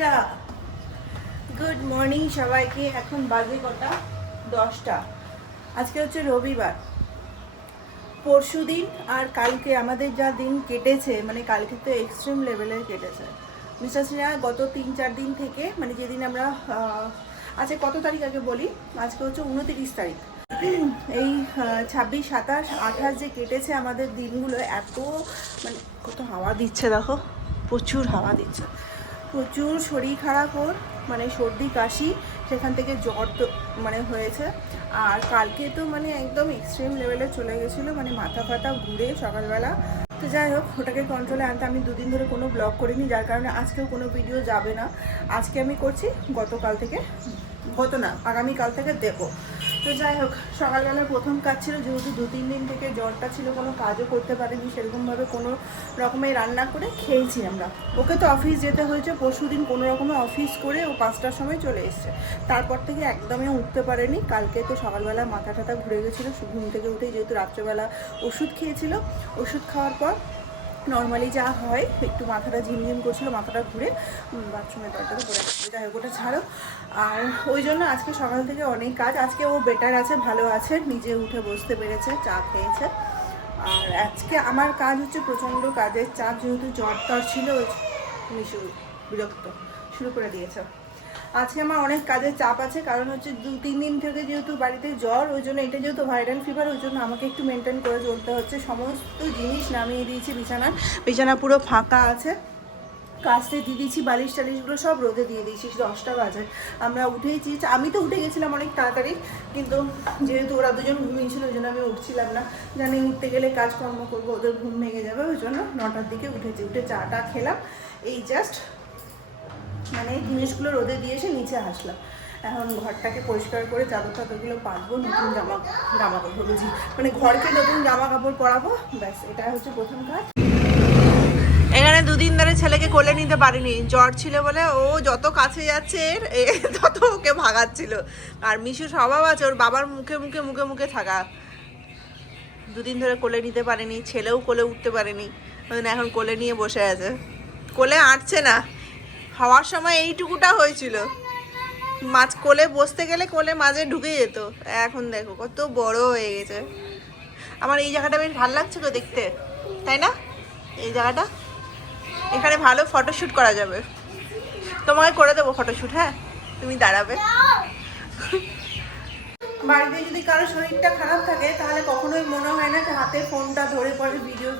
একটা good morning সবাইকে। এখন বাজে কটা? 10টা। আজকে হচ্ছে রবিবার। পরশুদিন আর কালকে আমাদের যা দিন কেটেছে, মানে কালকে তো এক্সট্রিম লেভেলের কেটেছে। মিস্টার সিনহা গত 3-4 দিন থেকে, মানে যেদিন আমরা আজকে কত তারিখ আগে বলি, আজকে হচ্ছে 29 তারিখ। এই 26, 27, 28 যে কেটেছে আমাদের দিনগুলো, এত মানে কত হাওয়া দিচ্ছে দেখো, প্রচুর হাওয়া দিচ্ছে, প্রচুর শরীর খারাপ ওর, মানে সর্দি কাশি, সেখান থেকে জ্বর তো মানে হয়েছে। আর কালকে তো মানে একদম এক্সট্রিম লেভেলে চলে গেছিলো, মানে মাথা ফাটা ঘুরে সকালবেলা। তো যাই হোক, ওটাকে কন্ট্রোলে আনতে আমি 2 দিন ধরে কোনো ব্লগ করিনি, যার কারণে আজকেও কোনো ভিডিও যাবে না। আজকে আমি করছি, গতকাল থেকে, আগামীকাল থেকে দেবো। তো যাই হোক, সকালবেলার প্রথম কাজ ছিল, যেহেতু 2-3 দিন থেকে জ্বরটা ছিল, কোনো কাজও করতে পারিনি সেরকমভাবে, কোনো রকমের রান্না করে খেয়েছি আমরা। ওকে তো অফিস যেতে হয়েছে, পরশুদিন কোনো রকমে অফিস করে ও 5টার সময় চলে এসছে। তারপর থেকে একদমই উঠতে পারেনি। কালকে তো সকালবেলা মাথা টাথা ঘুরে গেছিলো, ঘুম থেকে উঠেই, যেহেতু রাত্রেবেলা ওষুধ খেয়েছিল, ওষুধ খাওয়ার পর নর্মালি যা হয়, একটু মাথাটা ঝিমঝিম করছিল, মাথাটা ঘুরে বাথরুমের দরজাটা পড়ে আসছিল। যাই হোক, ওটা ছাড়ো। আর ওই জন্য আজকে সকাল থেকে অনেক কাজ। আজকে ও বেটার আছে, ভালো আছে, নিজে উঠে বসতে পেরেছে, চা খেয়েছে। আর আজকে আমার কাজ হচ্ছে প্রচণ্ড কাজের চাপ, যেহেতু জ্বর টর ছিল, মিশু বিরক্ত শুরু করে দিয়েছে। আজকে আমার অনেক কাজের চাপ আছে, কারণ হচ্ছে 2-3 দিন থেকে যেহেতু বাড়িতে জ্বর, ওই জন্য এটা যেহেতু ভাইরাল ফিভার, ওই জন্য আমাকে একটু মেনটেন করে চলতে হচ্ছে। সমস্ত জিনিস নামিয়ে দিয়েছি, বিছানা পুরো ফাঁকা আছে, কাস্তে দিয়ে দিয়েছি, বালিশ টালিশগুলো সব রোদে দিয়ে দিয়েছি। 10টা বাজে আমরা উঠেইছি। আমি তো উঠে গেছিলাম অনেক তাড়াতাড়ি, কিন্তু যেহেতু ওরা দুজন ঘুমিয়েছিল, ওই জন্য আমি উঠছিলাম না। জানি উঠতে গেলে কাজকর্ম করবো, ওদের ঘুম ভেঙে যাবে, ওই জন্য 9টার দিকে উঠেছি। উঠে চাটা খেলাম, এই জাস্ট মানে জিনিসগুলো রোদে দিয়ে এসে নিচে আসলাম। এখন ঘরটাকে পরিষ্কার করে চাদর টাদরগুলো পাতবো, নতুন জামা কাপড় বলছি, মানে ঘরকে নতুন জামা কাপড় পরাবো, ব্যাস এটা হচ্ছে প্রথম কাজ। এখানে 2 দিন ধরে ছেলেকে কোলে নিতে পারিনি, জ্বর ছিল বলে ও যত কাছে যাচ্ছে তত ওকে ভাগাচ্ছিল। আর মিশু স্বভাব আছে ওর বাবার মুখে মুখে মুখে মুখে থাকা। 2 দিন ধরে কোলে নিতে পারেনি, ছেলেও কোলে উঠতে পারেনি, এখন কোলে নিয়ে বসে আছে। কোলে আঁটছে না, হওয়ার সময় এইটুকুটা হয়েছিল, মাছ কোলে বসতে গেলে কোলে মাঝে ঢুকে যেত। এখন দেখো কত বড় হয়ে গেছে। আমার এই জায়গাটা বেশ ভালো লাগছে তো দেখতে, তাই না? এই জায়গাটা, এখানে ভালো ফটোশ্যুট করা যাবে। তোমাকে করে দেবো ফটোশ্যুট, হ্যাঁ, তুমি দাঁড়াবে। বাড়িতে যদি কারো শরীরটা খারাপ থাকে, তাহলে কখনোই মনে হয় না যে হাতে ফোনটা ধরে পরে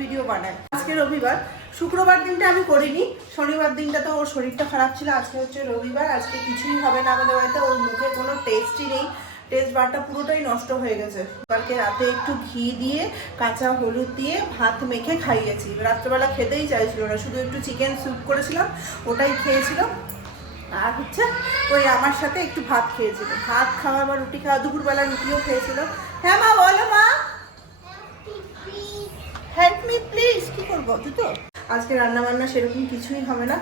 ভিডিও বানায়। আজকে রবিবার, শুক্রবার দিনটা আমি করিনি, শনিবার দিনটা তো ওর শরীরটা খারাপ ছিল। আজকে হচ্ছে রবিবার, আজকে কিছুই হবে না আমাদের বাড়িতে। ওর মুখে কোনো টেস্টই নেই, টেস্ট বারটা পুরোটাই নষ্ট হয়ে গেছে। কালকে রাতে একটু ঘি দিয়ে, কাঁচা হলুদ দিয়ে ভাত মেখে খাইয়েছি। রাত্রেবেলা খেতেই চাইছিল না, শুধু একটু চিকেন স্যুপ করেছিলাম, ওটাই খেয়েছিল। আর হচ্ছে ওই আমার সাথে একটু ভাত খেয়েছিল, ভাত খাওয়া বা রুটি খাওয়া, দুপুরবেলা রুটিও খেয়েছিল। হ্যাঁ মা, বলো মা। Help me please. কি করবো জুতো? আজকে রান্নাবান্না সেরকম কিছুই হবে না,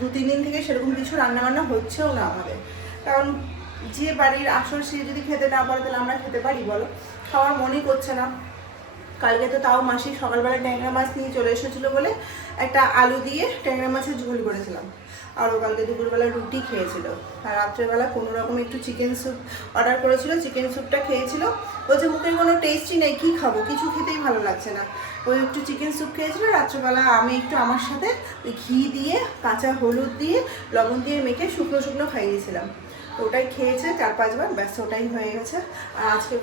2-3 দিন থেকে সেরকম কিছু রান্নাবান্না হচ্ছেও না আমাদের। কারণ যে বাড়ির আসল, সে যদি খেতে না পারে, তাহলে আমরা খেতে পারি বলো? খাওয়ার মনই করছে না। কালকে তো তাও মাসি সকালবেলা ট্যাংরা মাছ নিয়ে চলে এসেছিলো বলে একটা আলু দিয়ে ট্যাংরা মাছের ঝোল করেছিলাম। আর ও কালকে দুপুরবেলা রুটি খেয়েছিল। আর রাত্রেবেলা কোনো রকম একটু চিকেন স্যুপ অর্ডার করেছিল, চিকেন স্যুপটা খেয়েছিল। বলছে মুখের কোনো টেস্টই নেই, কী খাবো, কিছু খেতেই ভালো লাগছে না। ওই একটু চিকেন স্যুপ খেয়েছিল। রাত্রেবেলা আমি একটু আমার সাথে ওই ঘি দিয়ে, কাঁচা হলুদ দিয়ে, লবণ দিয়ে মেখে শুকনো শুকনো খাইয়েছিলাম। ওটাই খেয়েছে 4-5 বার, ব্যাস ওটাই হয়ে গেছে। আর আজকে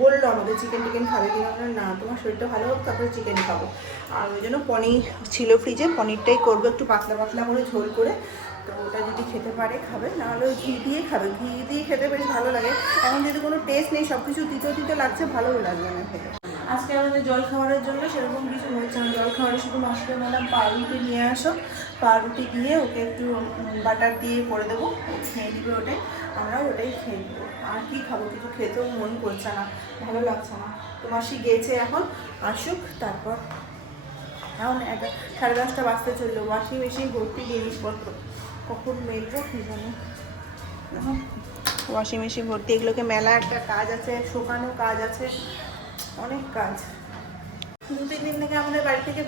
বললো আমাদের চিকেন খাবে কিনা, না তোমার শরীরটা ভালো হোক তারপরে চিকেন খাবো। আর ওই জন্য পনির ছিল ফ্রিজে, পনিরটাই করবো একটু পাতলা পাতলা করে ঝোল করে। তো ওটা যদি খেতে পারে খাবে, নাহলে ওই ঘি দিয়ে খাবে। ঘি দিয়ে খেতে বেশ ভালো লাগে। এখন যদি কোনো টেস্ট নেই, সব কিছু তিতো লাগছে, ভালোও লাগবে না খেতে। আজকে আমাদের জল খাবারের জন্য সেরকম কিছু হচ্ছে না। জল খাবারে শুধু মাসিকে বললাম পাউরুটি নিয়ে আসো, পাউরুটি দিয়ে ওকে একটু বাটার দিয়ে করে দেবো, খেয়ে দিবে ওটাই, আমরাও ওটাই খেয়ে নেবো। আর কি খাবো, কিছু খেতেও মন করছে না, ভালো লাগছে না। তো মাসি গেছে, এখন আসুক তারপর। এখন 10:30 বাজতে চললো, ওয়াশিং মেশিন ভর্তি জিনিসপত্র, কখন মেলবো কী জানো। ওয়াশিং মেশিন ভর্তি, এগুলোকে মেলা একটা কাজ আছে, শুকানো কাজ আছে, অনেক কাজ। 2-3 দিন থেকে আমাদের বাড়ি থেকে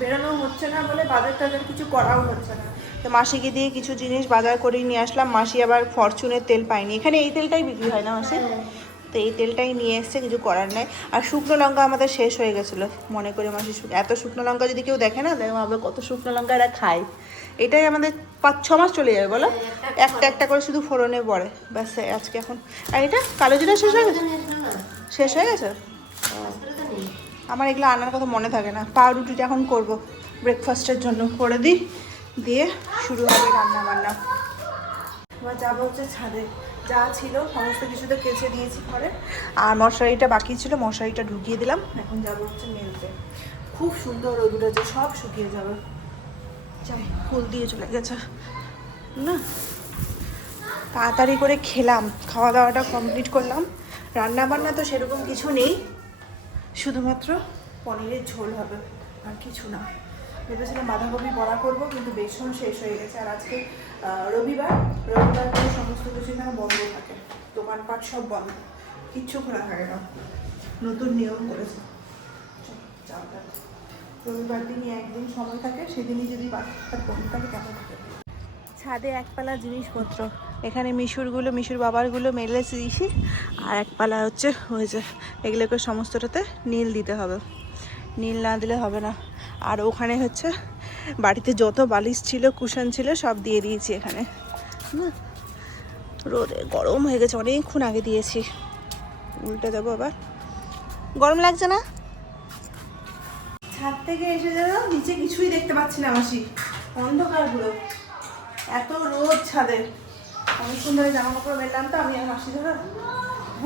বেরোনো হচ্ছে না বলে বাজার টাজার কিছু করাও হচ্ছে না। তো মাসিকে দিয়ে কিছু জিনিস বাজার করেই নিয়ে আসলাম। মাসি আবার ফরচুনের তেল পাইনি, এখানে এই তেলটাই বিক্রি হয় না মাসি, তো এই তেলটাই নিয়ে এসছে, কিছু করার নেই। আর শুকনো লঙ্কা আমাদের শেষ হয়ে গেছিলো, মনে করে মাসি এত শুকনো লঙ্কা যদি কেউ দেখে না দেখো ভাবে কত শুকনো লঙ্কা এরা খায়। এটাই আমাদের 5-6 মাস চলে যাবে বলো, একটা একটা করে শুধু ফোড়নে পড়ে ব্যাস। আজকে এখন আর এটা কালো জিরা শেষ হয়ে গেছে, শেষ হয়ে গেছে। আমার এগুলো আনার কথা মনে থাকে না। পাউরুটিটা এখন করব ব্রেকফাস্টের জন্য, করে দিই, দিয়ে শুরু হবে রান্না বান্না। এবার যাবো হচ্ছে ছাদে, যা ছিল সমস্ত কিছু তো কেচে দিয়েছি ঘরে, আর মশারিটা বাকি ছিল, মশারিটা ঢুকিয়ে দিলাম। এখন যাবো হচ্ছে মেলতে। খুব সুন্দর রোদ উঠেছে, সব শুকিয়ে যাবে। যাই, ফুল দিয়ে চলে গেছে না। তাড়াতাড়ি করে খেলাম, খাওয়া দাওয়াটা কমপ্লিট করলাম। রান্না বান্না তো সেরকম কিছু নেই, শুধুমাত্র পনিরের ঝোল হবে, আর কিছু না। ভেবেছিলাম বাঁধাকপি বড়া করবো, কিন্তু বেসন শেষ হয়ে গেছে। আর আজকে রবিবার করে সমস্ত কিছু এখানে বন্ধ থাকে, দোকানপাট সব বন্ধ, কিচ্ছু খোলা থাকে না, নতুন নিয়ম করেছে। রবিবার দিনই একদিন সময় থাকে, সেদিনই যদি বাচ্চার বন্ধ থাকে কেমন থাকে। ছাদে একপালা জিনিসপত্র, এখানে মিশুর বাবারগুলো মেলে দিয়েছি, আর একপালা হচ্ছে হয়েছে, এগুলোকে সমস্তটাতে নীল দিতে হবে, নীল না দিলে হবে না। আর ওখানে হচ্ছে বাড়িতে যত বালিশ ছিল, কুশন ছিল, সব দিয়ে দিয়েছি এখানে। রোদে গরম হয়ে গেছে, অনেকক্ষণ আগে দিয়েছি, উল্টে দেবো আবার। গরম লাগছে না? ছাদ থেকে এসে যাবো, নিচে কিছুই দেখতে পাচ্ছি না মাসি, অন্ধকার পুরো, এত রোদ ছাদে। অনেকক্ষণ ধরে জামা কাপড় মেললাম তো আমি আর মাসি ধরে,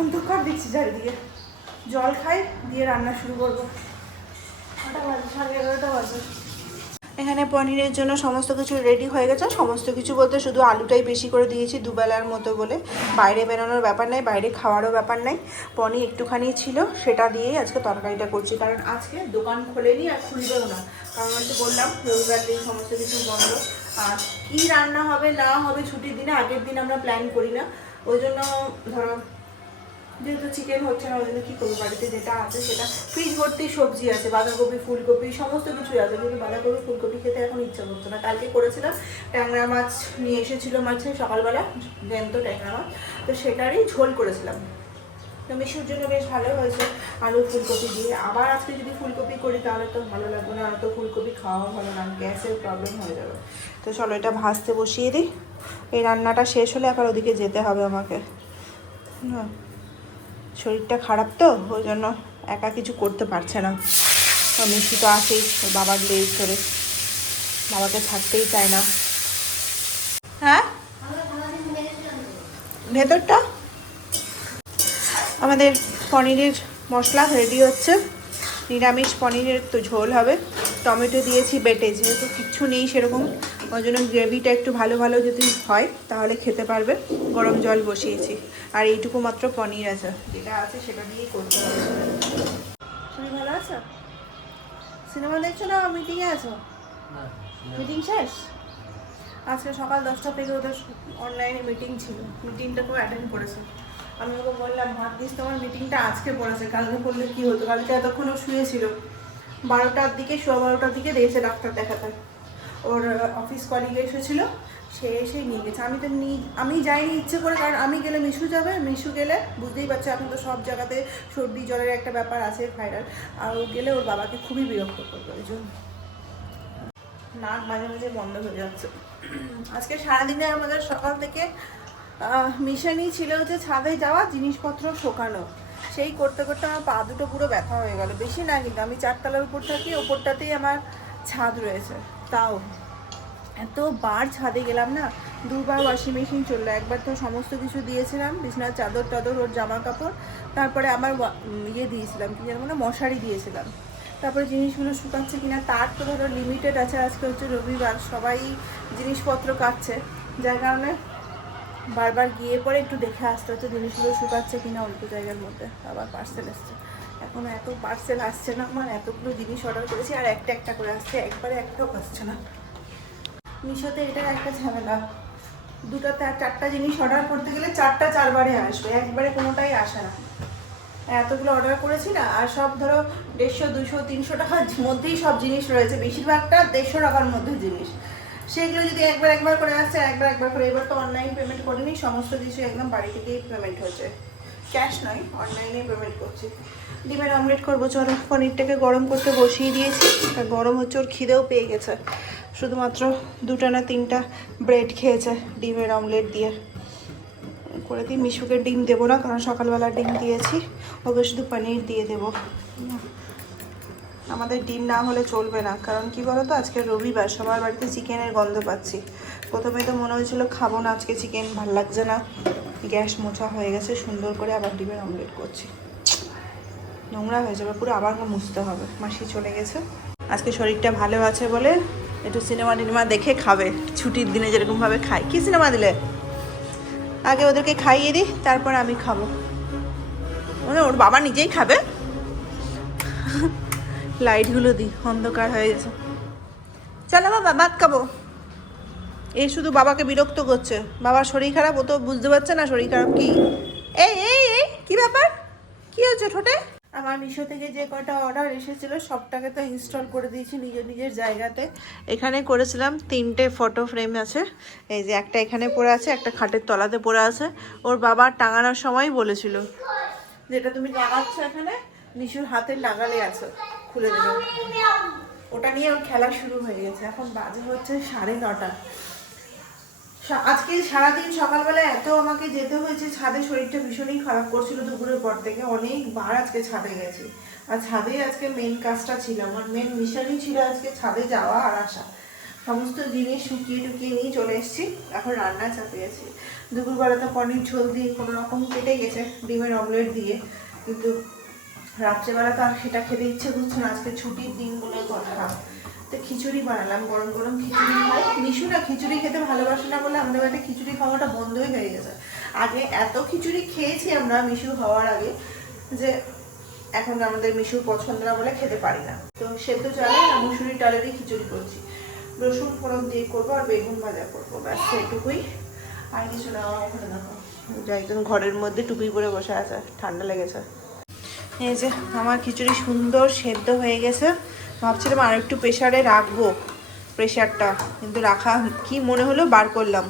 অন্ধকার দেখছি চারিদিকে। জল খাই, দিয়ে রান্না শুরু করবো। 11:30 বাজে। এখানে পনিরের জন্য সমস্ত কিছু রেডি হয়ে গেছে, সমস্ত কিছু বলতে শুধু আলুটাই বেশি করে দিয়েছি, দুবেলার মতো বলে। বাইরে বেরোনোর ব্যাপার নাই, বাইরে খাওয়ারও ব্যাপার নাই। পনির একটুখানি ছিল, সেটা দিয়েই আজকে তরকারিটা করছি, কারণ আজকে দোকান খোলেনি আর খুলবেও না, কারণ হচ্ছে বললাম রবিবার দিন সমস্ত কিছু বন্ধ। আর কী রান্না হবে না হবে ছুটির দিনে, আগের দিন আমরা প্ল্যান করি না, ওই জন্য ধরো যেহেতু চিকেন হচ্ছে না, ওই জন্য কী করবো, বাড়িতে যেটা আছে সেটা। ফ্রিজ ভর্তি সবজি আছে, বাঁধাকপি ফুলকপি সমস্ত কিছুই আছে, কিন্তু বাঁধাকপি ফুলকপি খেতে এখন ইচ্ছা করতো না। কালকে করেছিলাম, ট্যাংরা মাছ নিয়ে এসেছিলো, মাছে সকালবেলা জ্যান্ত ট্যাংরা মাছ, তো সেটারই ঝোল করেছিলাম। তো মিশুর জন্য বেশ ভালো হয়েছে আলু ফুলকপি দিয়ে। আবার আজকে যদি ফুলকপি করি তাহলে তো ভালো লাগবে না, আর তো ফুলকপি খাওয়া ভালো না, গ্যাসের প্রবলেম হয়ে যাবে। তো চলো এটা ভাজতে বসিয়ে দিই, এই রান্নাটা শেষ হলে আবার ওদিকে যেতে হবে আমাকে। হ্যাঁ, শরীরটা খারাপ তো, ওই জন্য একা কিছু করতে পারছে না। মিষ্টি তো আসেই, ওর বাবার লেজ ধরে, বাবাকে ছাড়তেই চায় না। হ্যাঁ, ভেতরটা আমাদের পনিরের মশলা রেডি হচ্ছে, নিরামিষ পনিরের তো ঝোল হবে। টমেটো দিয়েছি বেটে, যেহেতু কিচ্ছু নেই সেরকম, ওই জন্য গ্রেভিটা একটু ভালো ভালো যদি হয় তাহলে খেতে পারবে। গরম জল বসিয়েছি, আর এইটুকু মাত্র পনির আছে, যেটা আছে সেটা দিয়েই করতে হবে। তুমি ভালো আছো? সিনেমা দেখছো না মিটিংয়ে আছো? মিটিং শেষ? আজকে সকাল 10টা থেকে ওদের অনলাইনে মিটিং ছিল, মিটিংটাকেও অ্যাটেন্ড করেছে। আমি ওকে বললাম ভাগ্যিস তোমার মিটিংটা আজকে পড়েছে, কালকে করলে কী হতো। কালকে এতক্ষণও শুয়েছিল, 12টার দিকে, 12:15টার দিকে দিয়েছে ডাক্তার দেখাতে। ওর অফিস কলিগ এসেছিলো, সে এসেই নিয়ে গেছে। আমি যাইনি ইচ্ছে করে, কারণ আমি গেলে মিশু যাবে, মিশু গেলে বুঝতেই পারছো এখন তো সব জায়গাতে সর্দি জ্বরের একটা ব্যাপার আছে, ভাইরাল। আর ও গেলে ওর বাবাকে খুবই বিরক্ত করবে, ওই জন্য নাক মাঝে মাঝে বন্ধ হয়ে যাচ্ছে। আজকে সারাদিনে আমাদের সকাল থেকে মিশনই ছিল হচ্ছে ছাদে যাওয়া, জিনিসপত্র শোকানো। সেই করতে করতে আমার পা দুটো পুরো ব্যথা হয়ে গেল। বেশি না কিন্তু, আমি 4তলার উপর থাকি, ওপরটাতেই আমার ছাদ রয়েছে। তাও এতবার ছাদে গেলাম না, 2বার ওয়াশিং মেশিন চললো। একবার তো সমস্ত কিছু দিয়েছিলাম, বিছনার চাদর টাদর, ওর জামা কাপড়, তারপরে আমার ইয়ে দিয়েছিলাম, কি যেন মানে মশারি দিয়েছিলাম। তারপরে জিনিসগুলো শুকাচ্ছে কিনা, তার তো ধরো লিমিটেড আছে। আজকে হচ্ছে রবিবার, সবাই জিনিসপত্র কাটছে, যার কারণে বারবার গিয়ে পরে একটু দেখে আসতে হচ্ছে জিনিসগুলো শুকাচ্ছে কিনা অল্প জায়গার মধ্যে। আবার পার্সেল এসছে, এখনও এত পার্সেল আসছে না আমার, এতগুলো জিনিস অর্ডার করেছি আর একটা একটা করে আসছে, একবারে একটাও আসছে না। মিশোতে এটার একটা ঝামেলা, 2টা 4টা জিনিস অর্ডার করতে গেলে 4টা 4বারে আসবে, একবারে কোনোটাই আসে না। এতগুলো অর্ডার করেছি না, আর সব ধরো 150, 200, 300 টাকার মধ্যেই সব জিনিস রয়েছে, বেশিরভাগটা 150 টাকার মধ্যে জিনিস। সেগুলো যদি একবার করে আসছে, একবার করে, এবার তো অনলাইন পেমেন্ট করিনি, সমস্ত কিছু একদম বাড়ি থেকেই পেমেন্ট হচ্ছে, ক্যাশ নয়, অনলাইনে পেমেন্ট করছি। ডিমের অমলেট করবো, চলো। পনিরটাকে গরম করতে বসিয়ে দিয়েছি, গরম হচ্ছে, ওর খিদেও পেয়ে গেছে, শুধুমাত্র 2টা না 3টা ব্রেড খেয়েছে ডিমের অমলেট দিয়ে। করে দিই, মিশুকে ডিম দেবো না, কারণ সকালবেলা ডিম দিয়েছি, ওকে শুধু পনির দিয়ে দেবো। আমাদের ডিম না হলে চলবে না, কারণ কি বলো তো, আজকে রবিবার, সবার বাড়িতে চিকেনের গন্ধ পাচ্ছি। প্রথমে তো মনে হয়েছিল খাবো না আজকে চিকেন, ভাল লাগছে না, গ্যাস মোছা হয়ে গেছে, সুন্দর করে আবার ডিমের অমলেট করছি। নোংরা হয়ে যাবে পুরো, আবার মুছতে হবে। মাসি চলে গেছে, আজকে শরীরটা ভালো আছে বলে একটু সিনেমা টিনেমা দেখে খাবে, ছুটির দিনে যেরকমভাবে খাই। কি সিনেমা দিলে? আগে ওদেরকে খাইয়ে দিই, তারপর আমি খাবো। মানে ওর বাবা নিজেই খাবে। লাইটগুলো দিই, অন্ধকার হয়ে গেছে। চলো বাবা, ভাত খাবো। এই শুধু বাবাকে বিরক্ত করছে, বাবার শরীর খারাপ, ও তো বুঝতে পারছে না শরীর খারাপ কি। এই এই এই কি ব্যাপার, কি হচ্ছে ঠোঁটে? আমার মিশো থেকে যে কটা অর্ডার এসেছিল সবটাকে তো ইনস্টল করে দিয়েছি নিজের নিজের জায়গাতে। এখানে করেছিলাম 3টে ফটো ফ্রেম আছে, এই যে একটা এখানে পড়ে আছে, একটা খাটের তলাতে পড়ে আছে। ওর বাবা টাঙানোর সময় বলেছিল, যেটা তুমি লাগাচ্ছ এখানে মিশুর হাতের নাগালে আছে, খুলে দেবে। ওটা নিয়ে ওর খেলা শুরু হয়ে গেছে। এখন বাজে হচ্ছে 9:30। আজকে সারাদিন সকালবেলা এত আমাকে যেতে হয়েছে ছাদে, শরীরটা ভীষণই খারাপ করছিল দুপুরের পর থেকে, অনেকবার আজকে ছাদে গেছি। আর ছাদে আজকে মেন কাজটা ছিল আমার, মেন মিশনই ছিল আজকে ছাদে যাওয়া আর আসা। সমস্ত জিনিস শুকিয়ে টুকিয়ে নিয়ে চলে এসেছি, এখন রান্না চাপিয়ে আছি। দুপুরবেলা তো পনির ঝোল দিয়ে কোনো রকম কেটে গেছে, ডিমের অমলেট দিয়ে, কিন্তু রাত্রেবেলা তো আর সেটা খেতে ইচ্ছে করছে না, আজকে ছুটির দিন বলে কথা। তো খিচুড়ি বানালাম, গরম গরম খিচুড়ি খাই। মিশু না খিচুড়ি খেতে ভালোবাসে না বলে আমাদের বাড়িতে খিচুড়ি খাওয়াটা বন্ধই হয়ে গেছে। আগে এত খিচুড়ি খেয়েছি আমরা মিশু হওয়ার আগে, যে এখন আমাদের মিশুর পছন্দ না বলে খেতে পারি না। তো সেদ্ধ চালে মুসুরি ডালেরই খিচুড়ি করছি, রসুন ফোড়ন দিয়ে করবো আর বেগুন ভাজা করবো, ব্যাস সেটুকুই, আর কিছু না। ওখানে দেখো একজন ঘরের মধ্যে টুপি পরে বসে আছে, ঠান্ডা লেগেছে। এই যে আমার খিচুড়ি সুন্দর সেদ্ধ হয়ে গেছে, ভাবছিলাম আর একটু প্রেশারে রাখবো প্রেশারটা, কিন্তু রাখা কি মনে হলো বার করলাম,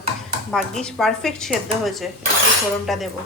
ভাগ্যিস পারফেক্ট সেদ্ধ হয়েছে। একটু ফোড়নটা দেবো।